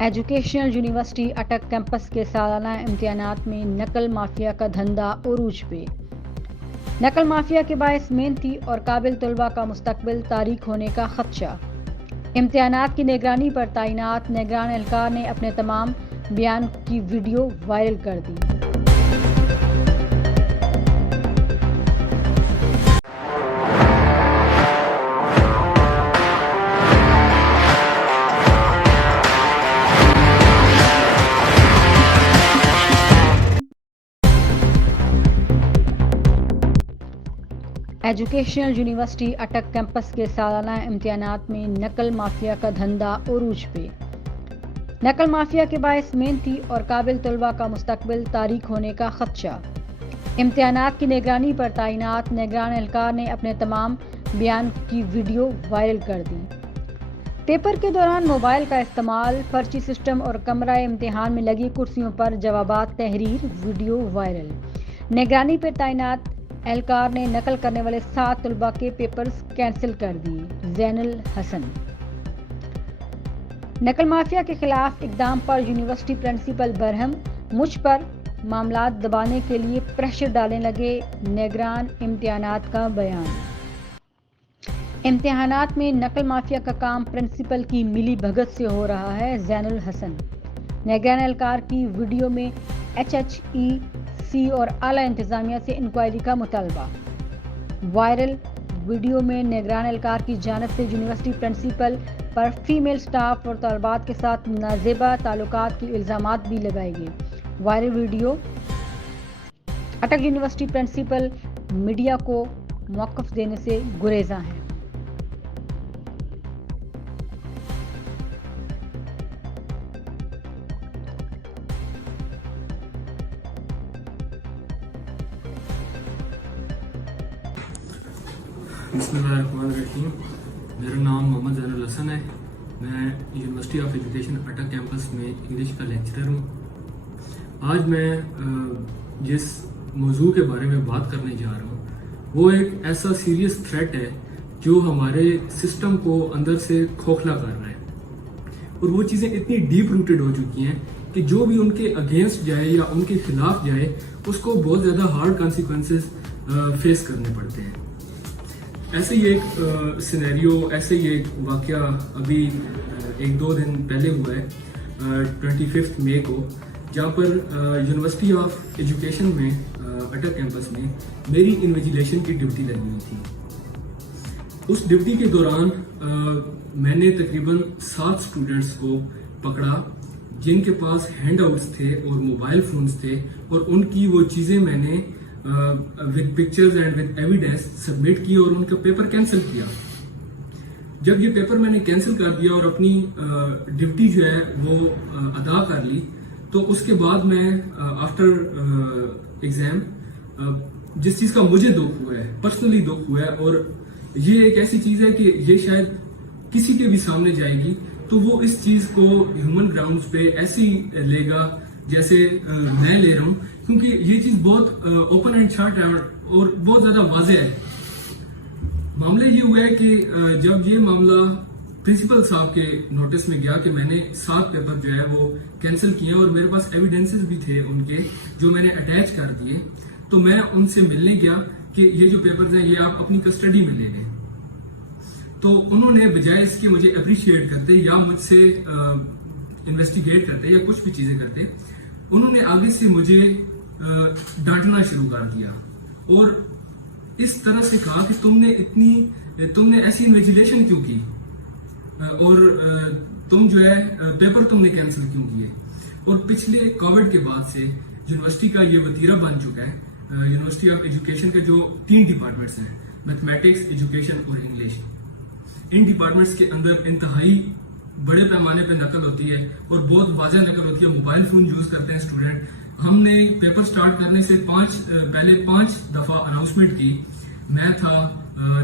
Educational university اٹک campus کے سالانہ امتحانات میں نقل مافیا کا دھندا عروج پہ۔ نقل مافیا کے باعث محنتی اور قابل طلباء کا مستقبل تاریک ہونے کا خدشہ۔ امتحانات کی نگرانی پر تعینات نگران اہلکار نے اپنے تمام بیان کی ویڈیو وائرل کر دی۔ ایجوکیشنل یونیورسٹی اٹک کیمپس کے سالانہ امتحانات میں نقل مافیا کا دھندا عروج پہ۔ نقل مافیا کے باعث محنتی اور قابل طلباء کا مستقبل تاریک ہونے کا خدشہ۔ امتحانات کی نگرانی پر تعینات نگران اہلکار نے اپنے تمام بیان کی ویڈیو وائرل کر دی۔ پیپر کے دوران موبائل کا استعمال، پرچی سسٹم اور کمرہ امتحان میں لگی کرسیوں پر جوابات تحریر ویڈیو وائرل۔ نگرانی پر تعینات اہلکار نے نقل کرنے والے 7 طلباء کے پیپرز کینسل کر دیے۔ زین الحسن۔ نقل مافیا کے خلاف اقدام پر یونیورسٹی پرنسپل برہم، مجھ پر معاملات دبانے کے لیے پریشر ڈالنے لگے، نگران امتحانات کا بیان۔ امتحانات میں نقل مافیا کا کام پرنسپل کی ملی بھگت سے ہو رہا ہے، زین الحسن۔ نگران اہلکار کی ویڈیو میں HHEC اور اعلیٰ انتظامیہ سے انکوائری کا مطالبہ۔ وائرل ویڈیو میں نگران اہلکار کی جانب سے یونیورسٹی پرنسپل پر فیمیل سٹاف اور طالبات کے ساتھ نازیبا تعلقات کے الزامات بھی لگائے گئے۔ Viral video. Attock university principal media کو موقف دینے سے گریزاں ہیں۔ بسم اللہ الرحمن الرحیم۔ میرا نام محمد زین الحسن ہے۔ میں university of education Attock campus میں انگلش کا لیکچرر ہوں۔ آج میں جس موضوع کے بارے میں بات کرنے جا رہا ہوں وہ ایک ایسا سیریس تھریٹ ہے جو ہمارے سسٹم کو اندر سے کھوکھلا کر رہا ہے، اور وہ چیزیں اتنی ڈیپ روٹڈ ہو چکی ہیں کہ جو بھی ان کے اگینسٹ جائے یا ان کے خلاف جائے اس کو بہت زیادہ ہارڈ کانسیکوینسز فیس کرنے پڑتے ہیں۔ ایسے ہی ایک سینیریو، ایسے ہی ایک واقعہ ابھی 1-2 دن پہلے ہوا ہے 25 مئی کو، جہاں پر یونیورسٹی آف ایجوکیشن میں اٹک کیمپس میں میری انویجیلیشن کی ڈیوٹی لگی ہوئی تھی۔ اس ڈیوٹی کے دوران میں نے تقریباً 7 اسٹوڈنٹس کو پکڑا جن کے پاس ہینڈ آؤٹس تھے اور موبائل فونز تھے، اور ان کی وہ چیزیں میں نے with pictures and with evidence submit کی اور ان کا پیپر کینسل کیا۔ جب یہ پیپر میں نے کینسل کر دیا اور اپنی ڈیوٹی جو ہے وہ ادا کر لی، تو اس کے بعد میں آفٹر ایگزام جس چیز کا مجھے دکھ ہوا ہے، پرسنلی دکھ ہوا ہے، اور یہ ایک ایسی چیز ہے کہ یہ شاید کسی کے بھی سامنے جائے گی تو وہ اس چیز کو ہیومن گراؤنڈز پہ ایسی لے گا جیسے میں لے رہا ہوں، کیونکہ یہ چیز بہت اوپن اینڈ شارٹ ہے اور بہت زیادہ واضح ہے۔ معاملہ یہ ہوا ہے کہ جب یہ معاملہ پرنسپل صاحب کے نوٹس میں گیا کہ میں نے 7 پیپر جو ہے وہ کینسل کیے اور میرے پاس ایویڈنسز بھی تھے ان کے جو میں نے اٹیچ کر دیے، تو میں ان سے ملنے گیا کہ یہ جو پیپرز ہیں یہ آپ اپنی کسٹڈی میں لے لیں۔ تو انہوں نے بجائے اس کی مجھے اپریشیٹ کرتے یا مجھ سے انویسٹیگیٹ کرتے یا کچھ بھی چیزیں کرتے، انہوں نے آگے سے مجھے ڈانٹنا شروع کر دیا اور اس طرح سے کہا کہ تم نے ایسی انویجیلیشن کیوں کی، اور تم جو ہے پیپر تم نے کینسل کیوں کیے۔ اور پچھلے کووڈ کے بعد سے یونیورسٹی کا یہ وتیرہ بن چکا ہے۔ یونیورسٹی آف ایجوکیشن کے جو 3 ڈپارٹمنٹس ہیں، میتھمیٹکس، ایجوکیشن اور انگلش، ان ڈپارٹمنٹس کے اندر انتہائی بڑے پیمانے پہ نقل ہوتی ہے اور بہت واضح نقل ہوتی ہے۔ موبائل فون یوز کرتے ہیں اسٹوڈنٹ۔ ہم نے پیپر سٹارٹ کرنے سے پہلے 5 دفعہ اناؤنسمنٹ کی۔ میں تھا،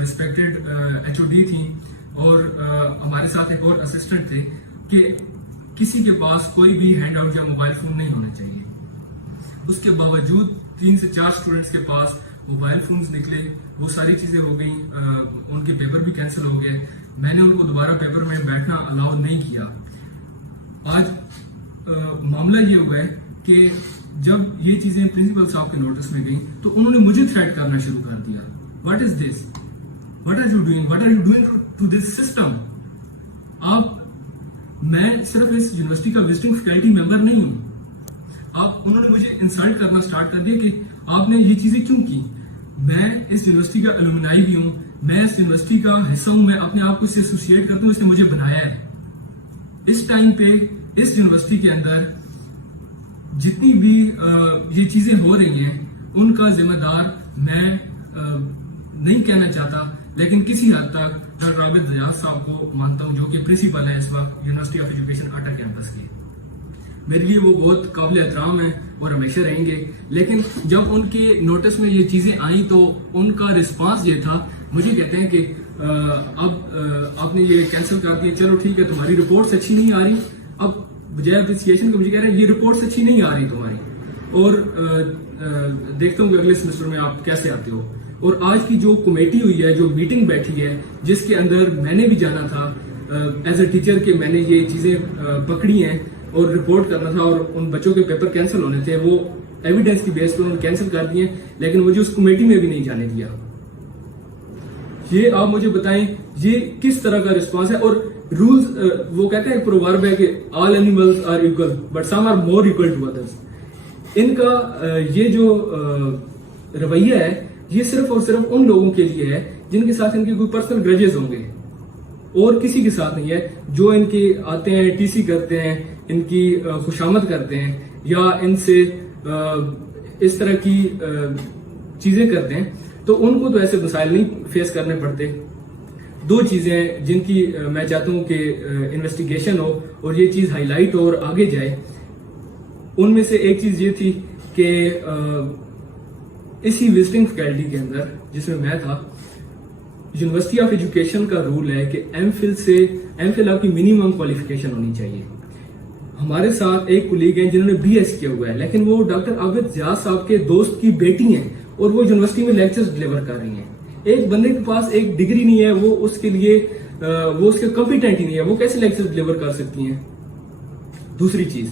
ریسپیکٹڈ HOD تھیں اور ہمارے ساتھ ایک اور اسسٹنٹ تھے کہ کسی کے پاس کوئی بھی ہینڈ آؤٹ یا موبائل فون نہیں ہونا چاہیے۔ اس کے باوجود 3 سے 4 اسٹوڈنٹس کے پاس موبائل فونز نکلے، وہ ساری چیزیں ہو گئیں، ان کے پیپر بھی کینسل ہو گئے۔ میں نے ان کو دوبارہ پیپر میں بیٹھنا الاؤ نہیں کیا۔ آج معاملہ یہ ہوا ہے کہ جب یہ چیزیں پرنسپل صاحب کے نوٹس میں گئیں تو انہوں نے مجھے تھریٹ کرنا شروع کر دیا. What is this? What are you doing to this system? میں صرف اس یونیورسٹی کا وزٹنگ فیکلٹی ممبر نہیں ہوں. انہوں نے مجھے انسلٹ کرنا سٹارٹ کر دیا کہ آپ نے یہ چیزیں کیوں کی. میں اس یونیورسٹی کا الومنائی بھی ہوں, میں اس یونیورسٹی کا حصہ ہوں, میں اپنے آپ کو اس سے ایسوسیٹ کرتا ہوں, اس نے مجھے بنایا ہے. اس ٹائم پہ اس یونیورسٹی کے اندر جتنی بھی یہ چیزیں ہو رہی ہیں ان کا ذمہ دار میں نہیں کہنا چاہتا, لیکن کسی حد تک ڈاکٹر عابد زیاد صاحب کو مانتا ہوں جو کہ پرنسپل ہیں اس وقت یونیورسٹی آف ایجوکیشن اٹا کیمپس کی. میرے لیے وہ بہت قابل احترام ہیں اور ہمیشہ رہیں گے. لیکن جب ان کے نوٹس میں یہ چیزیں آئیں تو ان کا رسپانس یہ تھا, مجھے کہتے ہیں کہ اب آپ نے یہ کینسل کر دیا, چلو ٹھیک ہے تمہاری رپورٹس اچھی نہیں آ رہی. اب بجائے اپریسیشن کے مجھے کہہ رہے ہیں یہ رپورٹس اچھی نہیں آ رہی تمہاری, اور دیکھتا ہوں کہ اگلے سیمسٹر میں آپ کیسے آتے ہو. اور آج کی جو کمیٹی ہوئی ہے, جو میٹنگ بیٹھی ہے, جس کے اندر میں نے بھی جانا تھا ایز اے ٹیچر کہ میں نے یہ چیزیں پکڑی ہیں اور رپورٹ کرنا تھا, اور ان بچوں کے پیپر کینسل ہونے تھے, وہ ایویڈنس کی بیس پر انہوں نے کینسل کر دیے, لیکن مجھے اس کمیٹی میں بھی نہیں جانے دیا. یہ آپ مجھے بتائیں یہ کس طرح کا رسپانس ہے. اور رولز, وہ کہتے ہیں پروورب ہے کہ all animals are equal but some are more equal to others. ان کا یہ جو رویہ ہے یہ صرف اور صرف ان لوگوں کے لیے ہے جن کے ساتھ ان کے کوئی پرسنل گرجز ہوں گے, اور کسی کے ساتھ نہیں ہے. جو ان کے آتے ہیں ٹی سی کرتے ہیں, ان کی خوشامد کرتے ہیں, یا ان سے اس طرح کی چیزیں کرتے ہیں, تو ان کو تو ایسے مسائل نہیں فیس کرنے پڑتے. دو چیزیں جن کی میں چاہتا ہوں کہ انویسٹیگیشن ہو اور یہ چیز ہائی لائٹ ہو اور آگے جائے. ان میں سے ایک چیز یہ تھی کہ اسی وزٹنگ فیکلٹی کے اندر جس میں میں تھا, یونیورسٹی آف ایجوکیشن کا رول ہے کہ ایم فل آپ کی منیمم کوالیفیکیشن ہونی چاہیے. ہمارے ساتھ ایک کولیگ ہیں جنہوں نے بی ایس کیا ہوا ہے, لیکن وہ ڈاکٹر عابد زیاد صاحب کے دوست کی بیٹی ہیں اور وہ یونیورسٹی میں لیکچرز ڈلیور کر رہی ہیں. ایک بندے کے پاس ایک ڈگری نہیں ہے, وہ اس کے لیے وہ اس کے کمپیٹنٹ ہی نہیں ہے, وہ کیسے لیکچرز ڈلیور کر سکتی ہیں. دوسری چیز,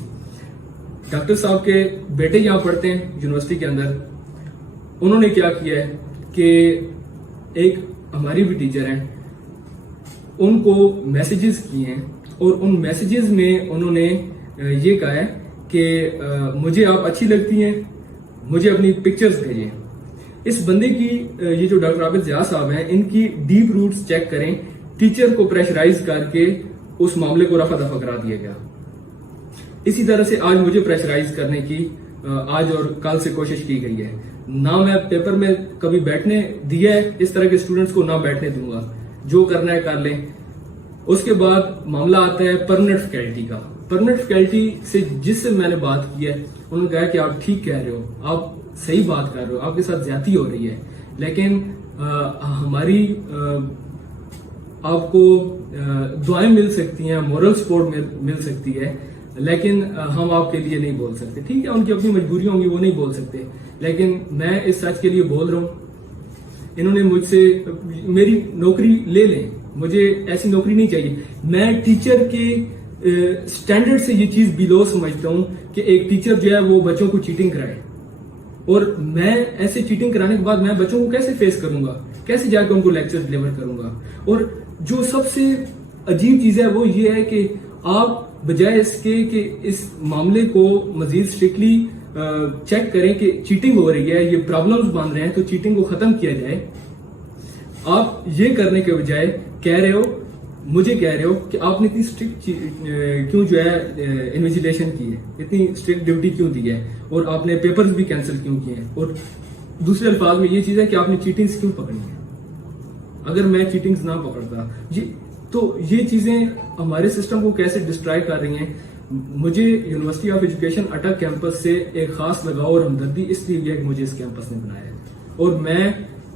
ڈاکٹر صاحب کے بیٹے یہاں پڑھتے ہیں یونیورسٹی کے اندر. انہوں نے کیا کیا ہے کہ ایک ہماری بھی ٹیچر ہیں, ان کو میسیجز کیے ہیں, اور ان میسیجز میں انہوں نے یہ کہا ہے کہ مجھے آپ اچھی لگتی ہیں, مجھے اپنی پکچرز بھیجیں. اس بندے کی یہ جو ڈاکٹر عابد زیاد صاحب ہیں, ان کی ڈیپ روٹس چیک کریں. ٹیچر کو پریشرائز کر کے اس معاملے کو رفع دفع کرا دیا گیا. اسی طرح سے آج مجھے پریشرائز کرنے کی آج اور کل سے کوشش کی گئی ہے. نہ میں پیپر میں کبھی بیٹھنے دیا ہے اس طرح کے اسٹوڈنٹس کو, نہ بیٹھنے دوں گا. جو کرنا ہے کر لیں. اس کے بعد معاملہ آتا ہے پرمننٹ فیکلٹی کا. پرمننٹ فیکلٹی سے جس سے میں نے بات کی ہے, انہوں نے کہا کہ آپ ٹھیک کہہ رہے ہو, آپ صحیح بات کر رہے ہو, آپ کے ساتھ زیادتی ہو رہی ہے, لیکن ہماری آپ کو دعائیں مل سکتی ہیں, مورل سپورٹ مل سکتی ہے, لیکن ہم آپ کے لیے نہیں بول سکتے. ٹھیک ہے, ان کی اپنی مجبوری ہوں گی, وہ نہیں بول سکتے, لیکن میں اس سچ کے لیے بول رہا ہوں. انہوں نے مجھ سے میری نوکری لے لیں, مجھے ایسی نوکری نہیں چاہیے. میں ٹیچر کے سٹینڈرڈ سے یہ چیز بیلو سمجھتا ہوں کہ ایک ٹیچر جو ہے وہ بچوں کو چیٹنگ کرائے, اور میں ایسے چیٹنگ کرانے کے بعد میں بچوں کو کیسے فیس کروں گا, کیسے جا کے ان کو لیکچر ڈلیور کروں گا. اور جو سب سے عجیب چیز ہے وہ یہ ہے کہ آپ بجائے اس کے کہ اس معاملے کو مزید اسٹرکٹلی چیک کریں کہ چیٹنگ ہو رہی ہے, یہ پرابلمز بن رہے ہیں, تو چیٹنگ کو ختم کیا جائے. آپ یہ کرنے کے بجائے کہہ رہے ہو, مجھے کہہ رہے ہو کہ آپ نے اتنی اسٹرکٹ کیوں جو ہے انویجیلیشن کی ہے, اتنی اسٹرکٹ ڈیوٹی کیوں دی ہے, اور آپ نے پیپرز بھی کینسل کیوں کیے ہیں. اور دوسرے الفاظ میں یہ چیز ہے کہ آپ نے چیٹنگز کیوں پکڑی ہیں. اگر میں چیٹنگز نہ پکڑتا تو یہ چیزیں ہمارے سسٹم کو کیسے ڈسٹرائے کر رہی ہیں. مجھے یونیورسٹی آف ایجوکیشن اٹا کیمپس سے ایک خاص لگاؤ اور ہمدردی اس لیے کہ مجھے اس کیمپس نے بنایا ہے, اور میں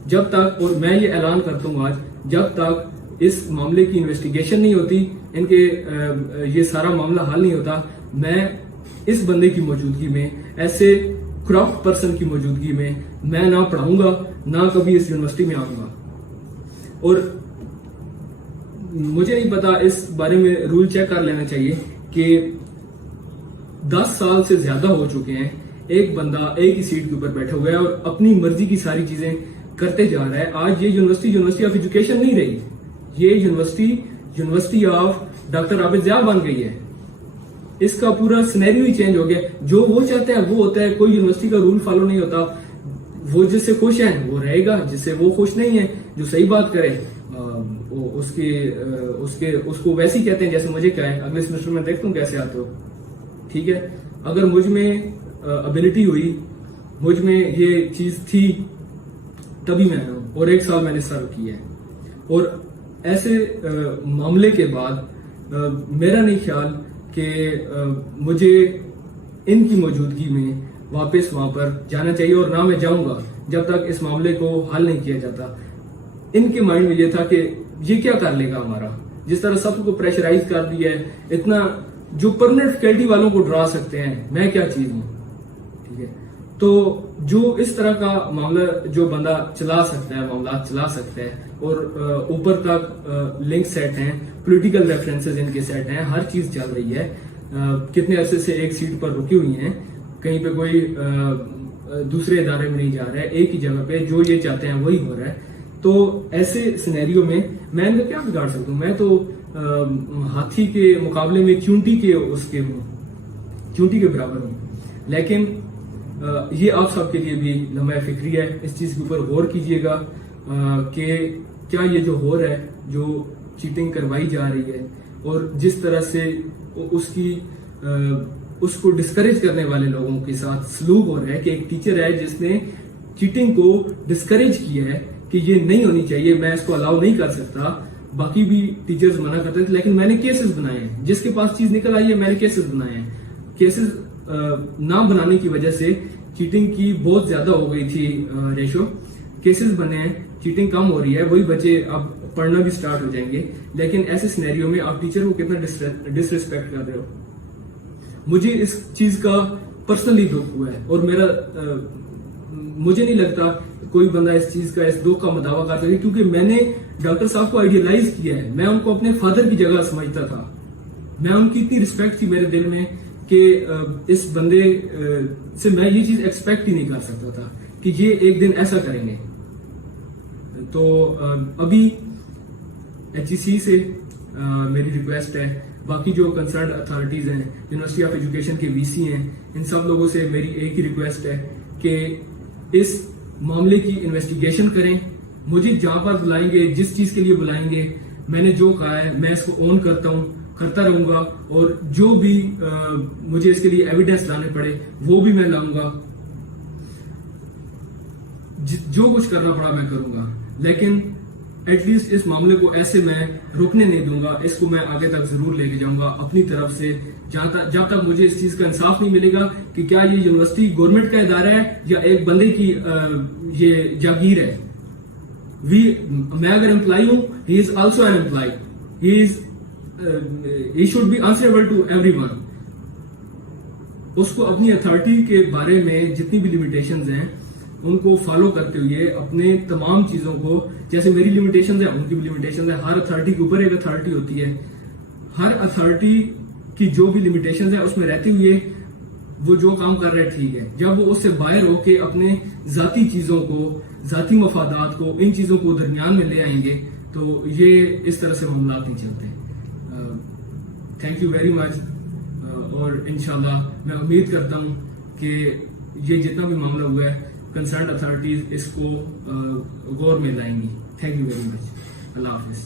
جب تک, اور میں یہ اعلان کرتا ہوں آج, جب تک اس معاملے کی انویسٹیگیشن نہیں ہوتی, ان کے یہ سارا معاملہ حل نہیں ہوتا, میں اس بندے کی موجودگی میں, ایسے کرپٹ پرسن کی موجودگی میں نہ پڑھاؤں گا, نہ کبھی اس یونیورسٹی میں آؤں گا. اور مجھے نہیں پتا, اس بارے میں رول چیک کر لینا چاہیے کہ 10 سال سے زیادہ ہو چکے ہیں ایک بندہ ایک ہی سیٹ کے اوپر بیٹھا ہوا ہے اور اپنی مرضی کی ساری چیزیں کرتے جا رہا ہے. آج یہ یونیورسٹی آف ایجوکیشن نہیں رہی, یہ یونیورسٹی آف ڈاکٹر عابد ضیاء بن گئی ہے. اس کا پورا سینیریو ہی چینج ہو گیا. جو وہ چاہتا ہے وہ ہوتا ہے, کوئی یونیورسٹی کا رول فالو نہیں ہوتا. وہ جس سے خوش ہے وہ رہے گا, جس سے وہ خوش نہیں ہے, جو صحیح بات کرے اس کو ویسے ہی کہتے ہیں جیسے مجھے کیا ہے. اگلے سیمسٹر میں دیکھتا ہوں کیسے آتے ہو. ٹھیک ہے, اگر مجھ میں ابیلٹی ہوئی, مجھ میں یہ چیز تھی, تبھی میں آیا ہوں اور 1 سال میں نے سرو کیا ہے. اور ایسے معاملے کے بعد میرا نہیں خیال کہ مجھے ان کی موجودگی میں واپس وہاں پر جانا چاہیے, اور نہ میں جاؤں گا جب تک اس معاملے کو حل نہیں کیا جاتا. ان کے مائنڈ میں یہ تھا کہ یہ کیا کر لے گا ہمارا, جس طرح سب کو پریشرائز کر دیا ہے, اتنا جو پرمننٹ فیکلٹی والوں کو ڈرا سکتے ہیں, میں کیا چیز ہوں. ٹھیک ہے, تو جو اس طرح کا معاملہ جو بندہ چلا سکتا ہے, معاملات چلا سکتا ہے, اور اوپر تک لنک سیٹ ہیں, پولیٹیکل ریفرنسز ان کے سیٹ ہیں, ہر چیز چل رہی ہے. کتنے عرصے سے ایک سیٹ پر رکی ہوئی ہیں, کہیں پہ کوئی دوسرے ادارے میں نہیں جا رہا ہے, ایک ہی جگہ پہ جو یہ چاہتے ہیں وہی ہو رہا ہے. تو ایسے سینیریو میں ان کا کیا بگاڑ سکتا ہوں. میں تو ہاتھی کے مقابلے میں چونٹی کے برابر ہوں. لیکن یہ آپ سب کے لیے بھی لمحہ فکری ہے, اس چیز کے اوپر غور کیجئے گا کہ کیا یہ جو ہو رہا ہے, جو چیٹنگ کروائی جا رہی ہے, اور جس طرح سے اس کو ڈسکریج کرنے والے لوگوں کے ساتھ سلوک ہو رہا ہے, کہ ایک ٹیچر ہے جس نے چیٹنگ کو ڈسکریج کیا ہے کہ یہ نہیں ہونی چاہیے, میں اس کو الاؤ نہیں کر سکتا. باقی بھی ٹیچرز منع کرتے تھے, لیکن میں نے کیسز بنائے ہیں. جس کے پاس چیز نکل آئی ہے میں نے کیسز بنائے ہیں. کیسز نہ بنانے کی وجہ سے چیٹنگ کی بہت زیادہ ہو گئی تھی ریشو. کیسز بنے ہیں, چیٹنگ کم ہو رہی ہے, وہی بچے اب پڑھنا بھی سٹارٹ ہو جائیں گے. لیکن ایسے سینیریو میں آپ ٹیچر کو کتنا ڈس ریسپیکٹ کر رہے ہو. مجھے اس چیز کا پرسنلی دکھ ہوا ہے, اور مجھے نہیں لگتا کوئی بندہ اس چیز کا, اس دکھ کا مداوع کرتا ہے, کیونکہ میں نے ڈاکٹر صاحب کو آئیڈیلائز کیا ہے. میں ان کو اپنے فادر کی جگہ سمجھتا تھا. میں ان کی اتنی رسپیکٹ تھی میرے دل میں کہ اس بندے سے میں یہ چیز ایکسپیکٹ ہی نہیں کر سکتا تھا کہ یہ ایک دن ایسا کریں گے. تو ابھی HEC سے میری ریکویسٹ ہے, باقی جو کنسرنڈ اتھارٹیز ہیں, یونیورسٹی آف ایجوکیشن کے VC ہیں, ان سب لوگوں سے میری ایک ہی ریکویسٹ ہے کہ اس معاملے کی انویسٹیگیشن کریں. مجھے جہاں پر بلائیں گے, جس چیز کے لیے بلائیں گے, میں نے جو کہا ہے میں اس کو اون کرتا رہوں گا, اور جو بھی مجھے اس کے لیے ایویڈنس لانے پڑے وہ بھی میں لاؤں گا. جو کچھ کرنا پڑا میں کروں گا, لیکن ایٹ لیسٹ اس معاملے کو ایسے میں رکنے نہیں دوں گا. اس کو میں آگے تک ضرور لے کے جاؤں گا اپنی طرف سے, جب تک مجھے اس چیز کا انصاف نہیں ملے گا کہ کیا یہ یونیورسٹی گورنمنٹ کا ادارہ ہے یا ایک بندے کی یہ جاگیر ہے. میں اگر امپلائی ہوں, he is also an employee, he should be answerable to everyone. اس کو اپنی اتھارٹی کے بارے میں جتنی بھی لمیٹیشنز ہیں ان کو فالو کرتے ہوئے اپنے تمام چیزوں کو, جیسے میری لمیٹیشنز ہیں ان کی بھی لمیٹیشنز ہیں. ہر اتھارٹی کے اوپر ایک اتھارٹی ہوتی ہے. ہر اتھارٹی کی جو بھی لمیٹیشنز ہیں اس میں رہتے ہوئے وہ جو کام کر رہا ہے ٹھیک ہے. جب وہ اس سے باہر ہو کے اپنے ذاتی چیزوں کو, ذاتی مفادات کو, ان چیزوں کو درمیان میں لے آئیں گے تو یہ اس طرح سے معاملات نہیں چلتے. تھینک یو ویری مچ. اور انشاءاللہ میں امید کرتا ہوں کہ یہ جتنا بھی معاملہ ہوا ہے کنسرنڈ اتھارٹیز اس کو غور میں لائیں گی. Thank you very much. اللہ حافظ.